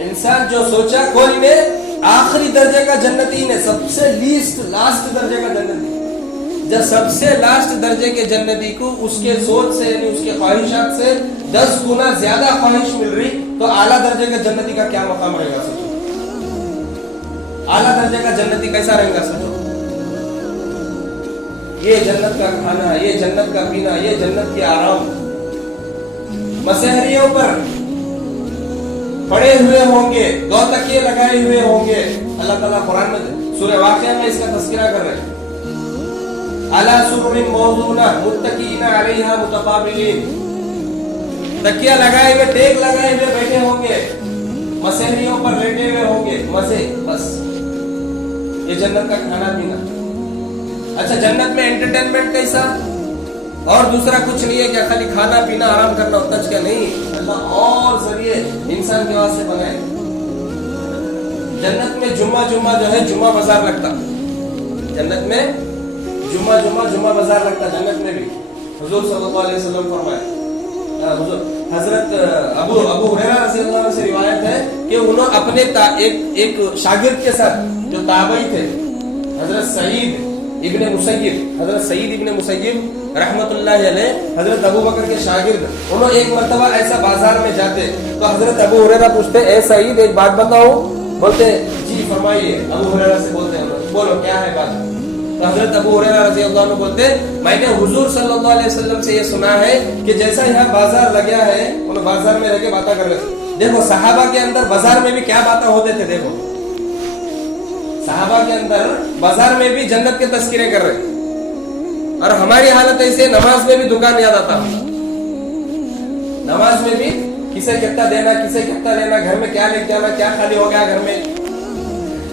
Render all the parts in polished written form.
انسان جو سوچا کوئی نے آخری درجے کا جنتی نے سب سے لاسٹ درجے کا جنتی، جب سب سے لاسٹ درجے کے جنتی کو اس کے سوچ سے یعنی اس کے خواہشات سے 10 گنا زیادہ خواہش مل رہی تو اعلیٰ درجے کا جنتی کا کیا مقام رہے گا؟ سوچو اعلیٰ درجے کا جنتی کیسا رہے گا؟ سوچو یہ جنت کا کھانا، یہ جنت کا پینا، یہ جنت کے آرام، مسحریوں پر پڑے ہوئے ہوں گے، 2 تکیے لگائے ہوئے ہوں گے۔ اللہ تعالیٰ قرآن میں سورہ واقعہ میں اس کا تذکرہ کر رہے ہیں، علی سرر موضونہ متکئین علیہا متقابلین، تکیہ لگائے ہوئے، ٹیک لگائے ہوئے بیٹھے ہوں گے، مسحریوں پر لیٹے ہوئے ہوں گے، مزے بس۔ یہ جنت کا کھانا پینا۔ اچھا جنت میں انٹرٹینمنٹ کیسا؟ اور دوسرا کچھ نہیں ہے کہ خالی کھانا پینا آرام کرنا اتنا کیا نہیں، اللہ اور ذریعے انسان کے واسطے بنائے۔ جنت میں جمعہ جو ہے جمعہ بازار لگتا، جنت میں جمعہ بازار لگتا، جنت میں بھی حضور صلی اللہ علیہ وسلم فرمائے۔ حضرت ابو ہریرہ رضی اللہ عنہ سے روایت ہے کہ انہوں اپنے ایک شاگرد کے ساتھ جو تابعی تھے، حضرت سعید ابن مسیب رحمت اللہ علیہ، حضرت ابو بکر کے شاگرد، انہوں ایک مرتبہ ایسا بازار میں جاتے تو حضرت ابو ہریرہ پوچھتے اے سعید ایک بات بتاؤ، بولتے جی فرمائیے۔ ابو ہریرہ سے بولتے ہیں بولو کیا ہے بات؟ تو حضرت ابو ہریرہ رضی اللہ عنہ بولتے میں نے حضور صلی اللہ علیہ وسلم سے یہ سنا ہے کہ جیسا یہاں بازار لگا ہے، انہوں بازار میں رہ کے باتیں کر رہے تھے، دیکھو صحابہ کے اندر بازار میں بھی کیا باتیں ہوتے تھے، دیکھو صحابہ کے اندر بازار میں بھی جنت کے تذکرے کر رہے، اور ہماری حالت ایسے نماز میں بھی دکان یاد آتا، نماز میں بھی کسے کتنا دینا، کسے کتنا لینا، گھر میں کیا لے کے آنا، کیا خالی ہو گیا گھر میں۔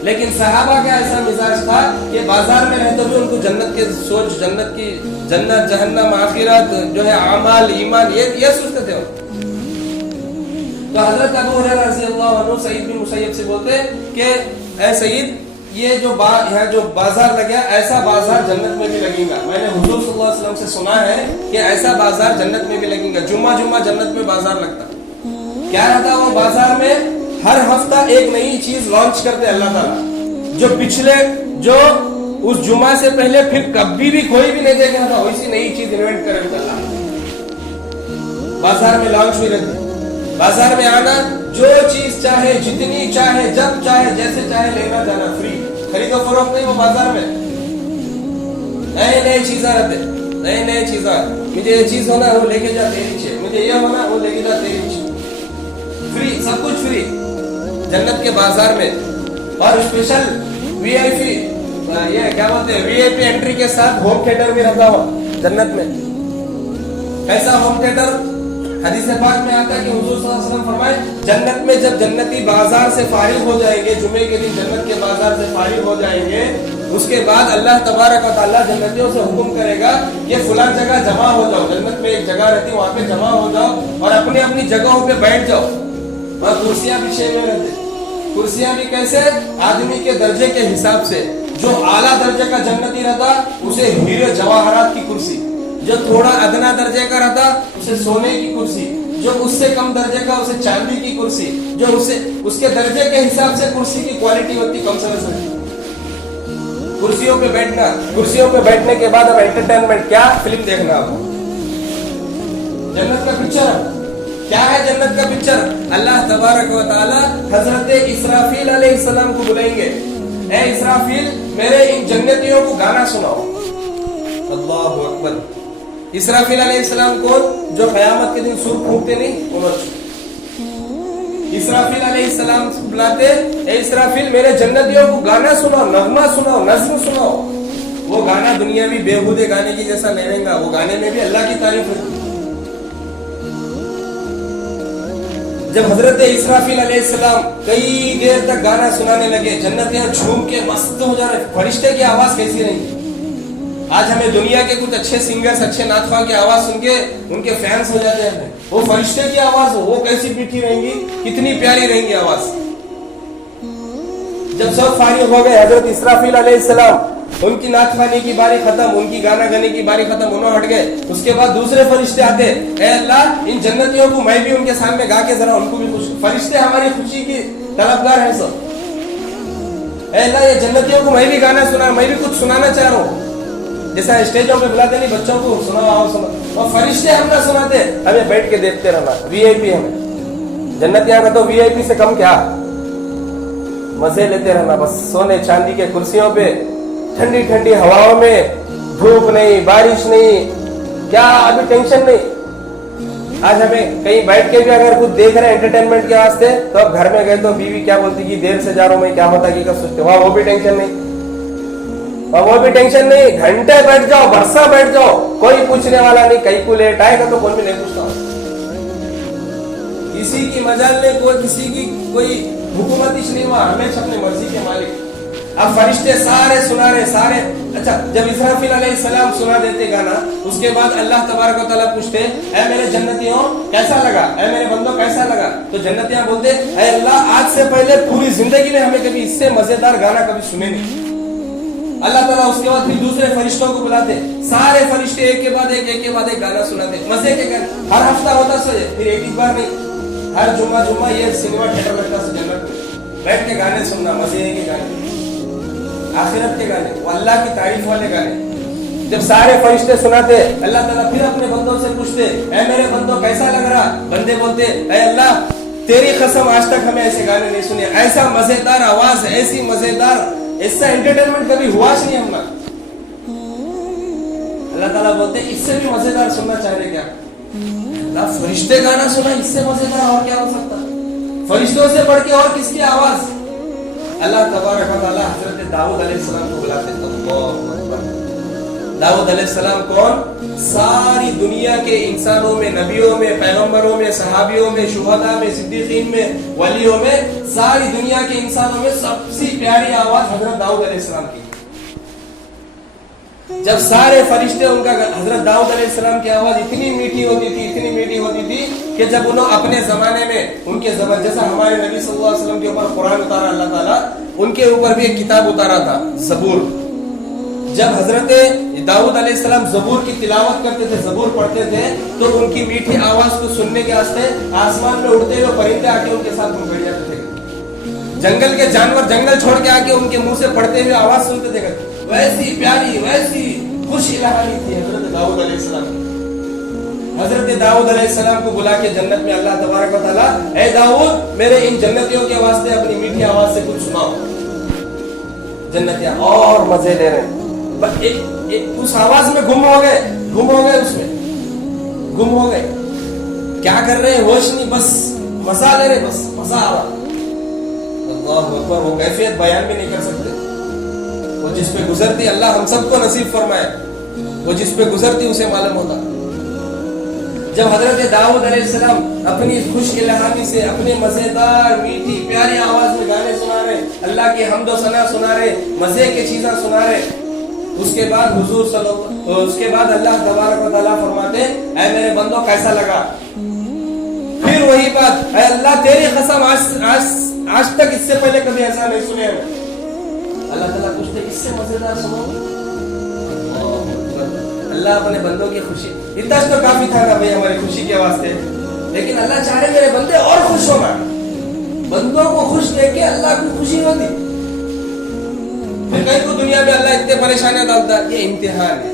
لیکن صحابہ کا ایسا مزاج تھا کہ بازار میں رہتے ہوئے ان کو جنت کے سوچ، جنت جہنم آخرت جو ہے اعمال ایمان یہ سوچتے تھے۔ تو حضرت ابو ہریرہ رضی اللہ عنہ سعید بن مسیب سے بولتے کہ اے سعید یہ جو یہاں جو بازار لگا ایسا بازار جنت میں بھی لگے گا، میں نے حضور صلی اللہ علیہ وسلم سے سنا ہے کہ ایسا بازار جنت میں بھی لگے گا، جمعہ جنت میں بازار لگتا۔ کیا رہتا وہ بازار میں؟ ہر ہفتہ ایک نئی چیز لانچ کرتے اللہ تعالیٰ، جو اس جمعہ سے پہلے پھر کبھی بھی کوئی بھی نہیں دیکھا تھا، ویسی نئی چیز انوینٹ کرے اللہ بازار میں لانچ ہوئی رہتی۔ بازار میں آنا، جو چیز چاہے، جتنی چاہے، جب چاہے، جیسے چاہے لینا جانا، فری، خرید و فروخت نہیں، وہ بازار میں نئے چیزیں رہتے، نئے چیزیں، مجھے یہ چیز ہونا وہ لے کے جا تیری نیچے، مجھے یہ ہونا وہ لے کے جا تیری نیچے، فری، سب کچھ فری جنت کے بازار میں۔ اور اسپیشل وی آئی پی یہ کیا بولتے ہیں، وی آئی پی انٹری کے ساتھ ہوم تھیٹر بھی رہتا ہو جنت میں۔ ایسا ہوم تھیٹر حدیث پاک میں آتا ہے کہ حضور صلی اللہ علیہ وسلم فرمائے جنت میں جب جنتی بازار سے فارغ ہو جائیں گے، جمعے کے دن جنت کے بازار سے فارغ ہو جائیں گے، اس کے بعد اللہ تبارک و تعالیٰ جنتیوں سے حکم کرے گا کہ فلاں جگہ جمع ہو جاؤ، جنت میں ایک جگہ رہتی وہاں پہ جمع ہو جاؤ اور اپنی اپنی جگہوں پہ بیٹھ جاؤ، اور کرسیاں بچھے ہوئے رہتے۔ کرسیاں بھی کیسے؟ آدمی کے درجے کے حساب سے، جو اعلیٰ درجے کا جنتی رہتا اسے ہیرے جواہرات کی کرسی، جو تھوڑا ادنا درجے کا رہتا اسے سونے کی کرسی، جو اس سے کم درجے کا اسے چاندی کی کرسی، جو اس کے درجے کے حساب سے کرسی کی کوالٹی ہوتی کم سے کم۔ کرسیوں پہ بیٹھنے کے بعد اب انٹرٹینمنٹ کیا؟ فلم دیکھنا۔ جنت کا پکچر کیا ہے؟ جنت کا پکچر اللہ تبارک و تعالی حضرت اسرافیل علیہ السلام کو بلائیں گے، اے اسرافیل میرے ان جنتیوں کو گانا سناؤ۔ اللہ اکبر۔ اسرافیل علیہ السلام کون؟ جو قیامت کے دن سر پھونکتے نہیں، اسرافیل علیہ السلام بلاتے اے اسرافیل میرے جنتیوں کو گانا سناؤ، نغمہ سناؤ، نظم سناؤ۔ وہ گانا دنیاوی بیہودے گانے کی جیسا نہیں رہے گا، وہ گانے میں بھی اللہ کی تعریف ہوتی۔ جب حضرت اسرافیل علیہ السلام کئی دیر تک گانا سنانے لگے، جنتیاں جھوم کے مست ہو جا رہے۔ فرشتے کی آواز کیسی رہیں گی؟ آج ہمیں دنیا کے کچھ اچھے سنگرز، اچھے نعت خواہ کی آواز سن کے ان کے فینس ہو جاتے ہیں، وہ فرشتے کی آواز ہو، وہ کیسی میٹھی رہیں گی، کتنی پیاری رہیں گی آواز۔ جب سب فارغ ہو گئے، حضرت اسرافیل علیہ السلام ان کی نعت خوانی کی باری ختم, ان کی گانا گانے کی باری ختم, انہوں ہٹ گئے. اس کے بعد دوسرے فرشتے آتے, اے اللہ ان جنتیوں کو میں بھی ان کے سامنے گا کے ذرا ان کو بھی خوش. فرشتے ہماری خوشی کی طلبگار ہیں سب. اے اللہ یہ جنتیوں کو میں بھی گانا سنا, میں بھی کچھ سنانا چاہ رہا ہوں. جیسا اسٹیجوں پہ بلاتے نہیں بچوں کو سناؤ سنا, اور فرشتے ہم نہ سناتے, ہمیں بیٹھ کے دیکھتے رہنا. وی آئی پی ہمیں جنتیاں کا تو وی آئی پی سے کم کیا, مزے لیتے رہنا بس سونے چاندی کے کرسیوں پہ, ٹھنڈی ٹھنڈی ہواؤں میں, دھوپ نہیں بارش نہیں, کیا ابھی ٹینشن نہیں. آج ہمیں کہیں بیٹھ کے بھی اگر کچھ دیکھ رہے ہیں انٹرٹینمنٹ کے واسطے, تو اب گھر میں گئے تو بیوی کیا بولتی کہ دیر سے جا رہا ہوں میں, کیا ہوتا کہ کب سوچتے, وہاں وہ بھی ٹینشن نہیں, وہ بھی ٹینشن نہیں. گھنٹے بیٹھ جاؤ, برسہ بیٹھ جاؤ, کوئی پوچھنے والا نہیں. کہیں کو لیٹ آئے گا تو کوئی بھی نہیں پوچھتا, کسی کی مجال نہیں, کوئی کسی کی کوئی حکومت نہیں ہوا, ہمیں اپنے مرضی کے مالک. اب فرشتے سارے سنا رہے سارے. اچھا جب اسرافیل علیہ السلام سنا دیتے گانا, اس کے بعد اللہ تبارک و تعالیٰ پوچھتے, اے میرے جنتیوں کیسا لگا, اے میرے بندوں کیسا لگا. تو جنتیاں بولتے, اے اللہ آج سے پہلے پوری زندگی میں ہمیں کبھی اس سے مزیدار گانا کبھی سنے نہیں. اللہ تعالیٰ اس کے بعد پھر دوسرے فرشتوں کو بلاتے, سارے فرشتے ایک کے بعد ایک گانا سناتے, مزے کے گانے. ہر ہفتہ ہوتا سو, پھر ایک بار نہیں, ہر جمعہ یہ سنیما تھیٹر لگتا سو جنت میں بیٹھ کے گانے سننا, مزے کے گانے, آخرت کے گانے, وہ اللہ کی تعریف والے گانے. جب سارے فرشتے سناتے, اللہ تعالیٰ پھر اپنے بندوں سے پوچھتے, اے میرے بندوں کیسا لگ رہا. بندے بولتے, اے اللہ تیری قسم آج تک ہمیں ایسے گانے نہیں سنے, ایسا مزیدار آواز, ایسی مزیدار, ایسا انٹرٹینمنٹ کبھی ہوا نہیں ہم. اللہ تعالیٰ بولتے اس سے بھی مزیدار سننا چاہ رہے کیا. اللہ فرشتے گانا سنا, اس سے مزیدار اور کیا ہو سکتا, فرشتوں سے بڑھ کے اور کس کی آواز. اللہ تبارک و تعالیٰ حضرت داؤد علیہ السلام کو بلاتے. داؤد علیہ السلام کون, ساری دنیا کے انسانوں میں, نبیوں میں, پیغمبروں میں, صحابیوں میں, شہداء میں, صدیقین میں, ولیوں میں, ساری دنیا کے انسانوں میں سب سے پیاری آواز حضرت داؤد علیہ السلام کی. جب سارے فرشتے ان کا, حضرت داؤد علیہ السلام کی آواز اتنی میٹھی ہوتی تھی, اتنی میٹھی ہوتی تھی کہ جب انہوں اپنے زمانے میں ان کے زبان, جیسا ہمارے نبی صلی اللہ علیہ وسلم کے اوپر قرآن اتارا اللہ تعالیٰ, ان کے اوپر بھی ایک کتاب اتارا تھا زبور. جب حضرت داؤد علیہ السلام زبور کی تلاوت کرتے تھے, زبور پڑھتے تھے, تو ان کی میٹھی آواز کو سننے کے واسطے آسمان میں اڑتے ہوئے پرندے آ کے ان کے ساتھ بیٹھ جاتے تھے. جنگل کے جانور جنگل چھوڑ کے آ کے ان کے منہ سے پڑھتے ہوئے آواز سنتے تھے. ویسی پیاری, ویسی خوش الہانی تھی حضرت داؤد علیہ السلام. حضرت داؤد علیہ السلام کو بلا کے جنت میں اللہ تبارک و تعالیٰ, اے داؤد میرے ان جنتیوں کے واسطے اپنی میٹھی آواز سے کچھ سناؤ. جنتیاں اور مزے لے رہے, اس آواز میں گم ہو گئے, اس میں گم ہو گئے. کیا کر رہے ہیں ہوش نہیں, بس مزہ لے رہے, بس مزہ آ رہا. اللہ اکبر, وہ کیفیت بیان بھی نہیں کر سکتے. وہ جس پہ گزرتی, اللہ ہم سب کو نصیب فرمائے, وہ جس پہ گزرتی اسے معلوم ہوتا. جب حضرت داؤد علیہ السلام اپنی خوش الہامی سے, اپنے مزیدار میٹھی پیاری آواز میں گانے سنا رہے, اللہ کی حمد و ثنا سنا رہے, مزے کی چیزیں سنا رہے, اس کے بعد حضور اس کے بعد اللہ تبارک و تعالیٰ فرماتے, اے میرے بندوں کیسا لگا. پھر وہی بات, اے اللہ تیری قسم آج تک اس سے پہلے کبھی ایسا نہیں سنے ہمیں. اللہ تعالیٰ پوچھتے اس سے مزیدار سنو. اللہ اپنے بندوں کی خوشی, اتنا تو کافی تھا نا بھائی ہماری خوشی کے واسطے, لیکن اللہ چاہ رہے میرے بندے اور خوش ہونا. بندوں کو خوش دیکھ کے اللہ کو خوشی ہوتی. پھر کہیں کو دنیا میں اللہ اتنے پریشانیاں ڈالتا, یہ امتحان ہے,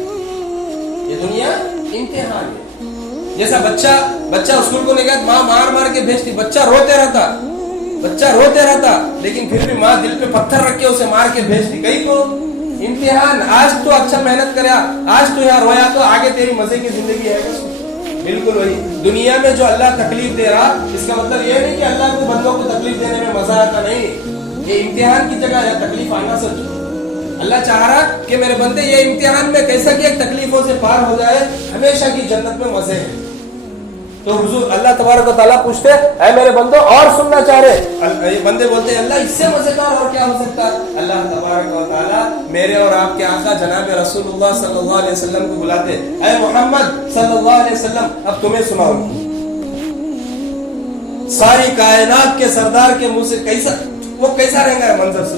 یہ دنیا امتحان ہے. جیسا بچہ اسکول کو نکلا, ماں مار کے بھیجتی, بچہ روتے رہتا, لیکن پھر بھی ماں دل پہ پتھر رکھ کے اسے مار کے بھیجتی. کہیں کو امتحان, آج تو اچھا محنت کریا, آج تو یہاں رویا, تو آگے تیری مزے کی زندگی ہے. بالکل وہی دنیا میں جو اللہ تکلیف دے رہا, اس کا مطلب یہ نہیں کہ اللہ کو بندوں کو تکلیف دینے میں مزہ آتا نہیں. یہ امتحان کی جگہ ہے, تکلیف آنا سچ. اللہ چاہ رہا کہ میرے بندے یہ امتحان میں کیسا کہ ایک تکلیفوں سے پار ہو جائے, ہمیشہ کی جنت میں مزے ہیں. تو حضور اللہ تبارک و تعالیٰ پوچھتے, اے میرے بندوں اور سننا چاہ رہے. بندے بولتے اللہ اس سے مزیدار اور کیا ہو سکتا. اللہ تبارک و تعالیٰ میرے اور آپ کے آقا جناب رسول اللہ صلی اللہ علیہ وسلم کو بلاتے, اے محمد صلی اللہ علیہ وسلم اب تمہیں سناؤں. ساری کائنات کے سردار کے منہ سے کیسا رہیں گا منظر سے.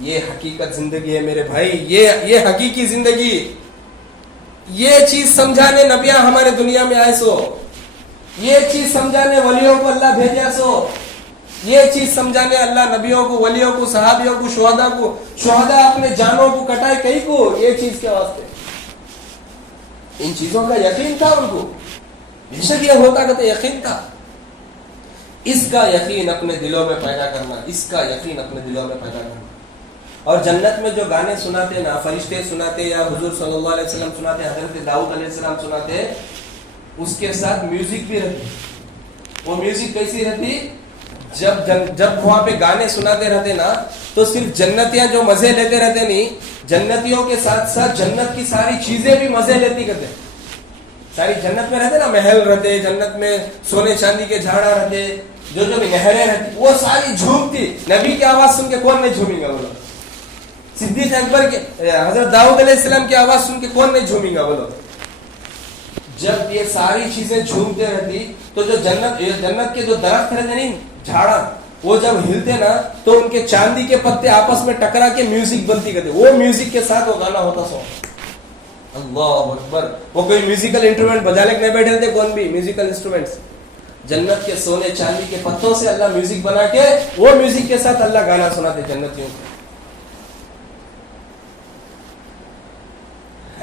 یہ حقیقت زندگی ہے میرے بھائی, یہ حقیقی زندگی. یہ چیز سمجھانے نبیاں ہمارے دنیا میں آئے سو, یہ چیز سمجھانے ولیوں کو اللہ بھیجا سو, یہ چیز سمجھانے اللہ نبیوں کو, ولیوں کو, صحابیوں کو, شہداء اپنے جانوں کو کٹائے کئی کو, یہ چیز کے واسطے. ان چیزوں کا یقین تھا ان کو, بے شک یہ ہوتا کہ یقین تھا. اس کا یقین اپنے دلوں میں پیدا کرنا, اس کا یقین اپنے دلوں میں پیدا کرنا. اور جنت میں جو گانے سناتے نا, فرشتے سناتے یا حضور صلی اللہ علیہ وسلم سناتے, حضرت داؤد علیہ السلام سناتے, اس کے ساتھ میوزک بھی رہتی. وہ میوزک کیسی رہتی؟ جب وہاں پہ گانے سناتے رہتے نا, تو صرف جنتیاں جو مزے لیتے رہتے نہیں, جنتیوں کے ساتھ ساتھ جنت کی ساری چیزیں بھی مزے لیتی کرتے. ساری جنت میں رہتے نا, محل رہتے, جنت میں سونے چاندی کے جھاڑا رہتے, جو بھی نہریں رہتی, وہ ساری جھومتی. نبی کی آواز سن کے کون نہیں جھومے گا بولو؟ صدیق اکبر کے, حضرت داؤد علیہ السلام کی آواز سن کے کون نہیں جھومے گا بولو؟ جب یہ ساری چیزیں جھومتے رہتی, تو جو جنت کے جو درخت رہتے نہیں, جھاڑا, وہ جب ہلتے نا, تو ان کے چاندی کے پتے آپس میں ٹکرا کے میوزک بنتی کرتے. وہ میوزک کے ساتھ وہ گانا ہوتا سو. اللہ اکبر. وہ کوئی میوزیکل انسٹرومنٹ بجانے کے نہیں بیٹھے تھے, کون بھی میوزیکل انسٹرومنٹس. جنت کے سونے چاندی کے پتوں سے اللہ میوزک بنا کے, وہ میوزک کے ساتھ اللہ گانا سناتے جنتیوں کو.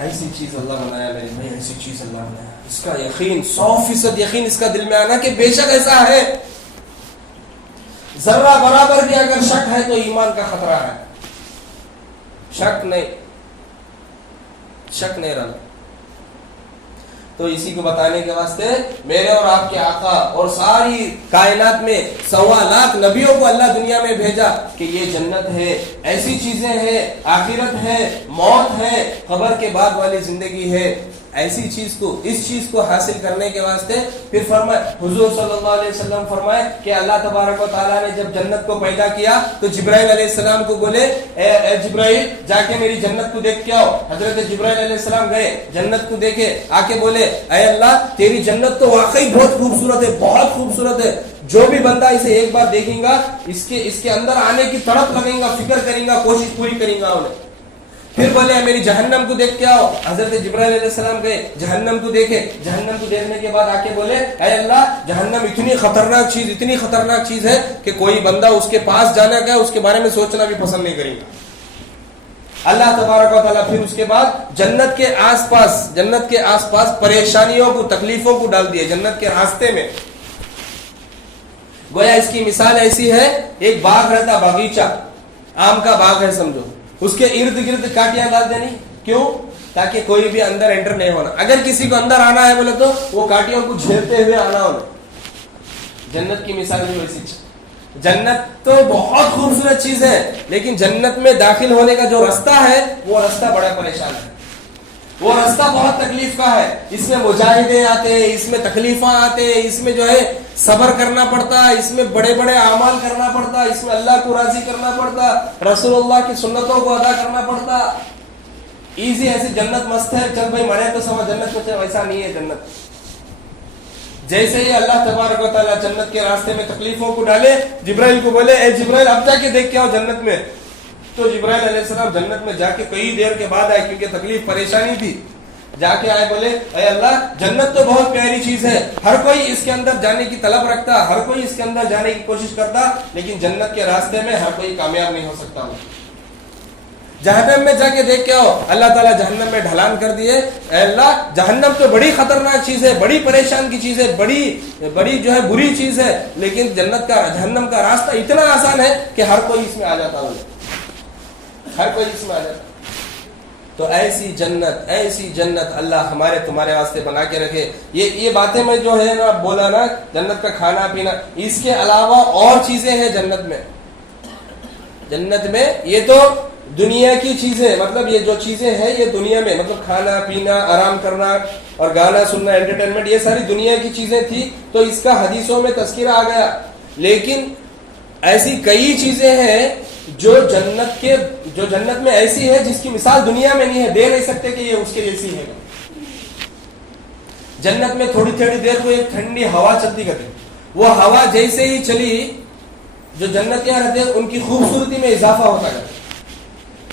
ایسی چیز اللہ بنایا میرے بھائی, ایسی چیز اللہ بنایا. اس کا یقین 100% یقین اس کا دل میں آنا کہ بے شک ایسا ہے. ذرہ برابر بھی اگر شک ہے تو ایمان کا خطرہ ہے. شک نہیں رہنا. تو اسی کو بتانے کے واسطے میرے اور آپ کے آقا اور ساری کائنات میں 1.25 لاکھ نبیوں کو اللہ دنیا میں بھیجا کہ یہ جنت ہے, ایسی چیزیں ہیں, آخرت ہے, موت ہے, قبر کے بعد والی زندگی ہے. ایسی چیز کو, اس چیز کو حاصل کرنے کے واسطے پھر فرمائے, حضور صلی اللہ علیہ وسلم فرمائے کہ اللہ تبارک و تعالیٰ نے جب جنت کو پیدا کیا تو جبرائیل علیہ السلام کو بولے, اے جبرائیل جا کے میری جنت کو دیکھ کے آؤ. حضرت جبرائیل علیہ السلام گئے, جنت کو دیکھے, آ کے بولے, اے اللہ تیری جنت تو واقعی بہت خوبصورت ہے, بہت خوبصورت ہے. جو بھی بندہ اسے ایک بار دیکھیں گا, اس کے اندر آنے کی تڑپ لگیں گا, فکر کریں گا, کوشش پوری کریں گا انہیں. پھر بولے میری جہنم کو دیکھ کے آؤ. حضرت جبرائیل علیہ السلام گئے, جہنم کو دیکھے, جہنم کو دیکھنے کے بعد آ کے بولے, اے اللہ جہنم اتنی خطرناک چیز ہے کہ کوئی بندہ اس کے پاس جانا کا, اس کے بارے میں سوچنا بھی پسند نہیں کرے گا. اللہ تبارک و تعالیٰ پھر اس کے بعد جنت کے آس پاس پریشانیوں کو, تکلیفوں کو ڈال دیے جنت کے راستے میں. گویا اس کی مثال ایسی ہے, ایک باغ رہتا, باغیچہ, آم کا باغ ہے سمجھو, اس کے ارد گرد کاٹیاں ڈال دینی. کیوں؟ تاکہ کوئی بھی اندر انٹر نہیں ہونا. اگر کسی کو اندر آنا ہے بولے تو وہ کاٹیوں کو جھیلتے ہوئے آنا ہونا. جنت کی مثال بھی ویسی. جنت تو بہت خوبصورت چیز ہے, لیکن جنت میں داخل ہونے کا جو رستہ ہے, وہ رستہ بڑا پریشان ہے, وہ رستہ بہت تکلیف کا ہے. اس میں مجاہدے آتے, اس میں تکلیفاں آتے, اس میں جو ہے صبر کرنا پڑتا, اس میں بڑے بڑے اعمال کرنا پڑتا, اس میں اللہ کو راضی کرنا پڑتا, رسول اللہ کی سنتوں کو ادا کرنا پڑتا. ایزی ایسی جنت مست ہے, چل بھائی مرے تو سمجھ جنت کچھ ہے, ویسا نہیں ہے جنت. جیسے ہی اللہ تبارک و تعالیٰ جنت کے راستے میں تکلیفوں کو ڈالے, جبرائیل کو بولے, اے جبرائیل اب جا کے دیکھ کے آؤ جنت میں. تو جبرائیل علیہ السلام جنت میں جا کے کئی دیر کے بعد آئے, کیونکہ تکلیف پریشانی تھی. جا کے آئے, بولے, اے اللہ جنت تو بہت پیاری چیز ہے, ہر کوئی اس کے اندر جانے کی طلب رکھتا, ہر کوئی اس کے اندر جانے کی کوشش کرتا, لیکن جنت کے راستے میں ہر کوئی کامیاب نہیں ہو سکتا. جہنم میں جا کے دیکھ کے آؤ. اللہ تعالیٰ جہنم میں ڈھلان کر دیے. اے اللہ جہنم تو بڑی خطرناک چیز ہے, بڑی پریشان کی چیز ہے, بڑی جو ہے بری چیز ہے, لیکن جہنم کا راستہ اتنا آسان ہے کہ ہر کوئی اس میں آ جاتا ہے, ہر کوئی اس میں آ جاتا. تو ایسی جنت اللہ ہمارے تمہارے واسطے بنا کے رکھے. یہ باتیں میں جو ہے نا بولا نا, جنت کا کھانا پینا, اس کے علاوہ اور چیزیں ہیں جنت میں. یہ تو دنیا کی چیزیں, مطلب یہ جو چیزیں ہیں یہ دنیا میں, مطلب کھانا پینا, آرام کرنا اور گانا سننا, انٹرٹینمنٹ, یہ ساری دنیا کی چیزیں تھی, تو اس کا حدیثوں میں تذکرہ آ گیا. لیکن ایسی کئی چیزیں ہیں جو جنت میں ایسی ہے جس کی مثال دنیا میں نہیں ہے. دے نہیں سکتے کہ یہ اس کے جیسی ہے. جنت میں تھوڑی دیر کو ایک ٹھنڈی ہوا چلتی کرتی, وہ ہوا جیسے ہی چلی, جو جنتیاں رہتے ہیں ان کی خوبصورتی میں اضافہ ہوتا ہے.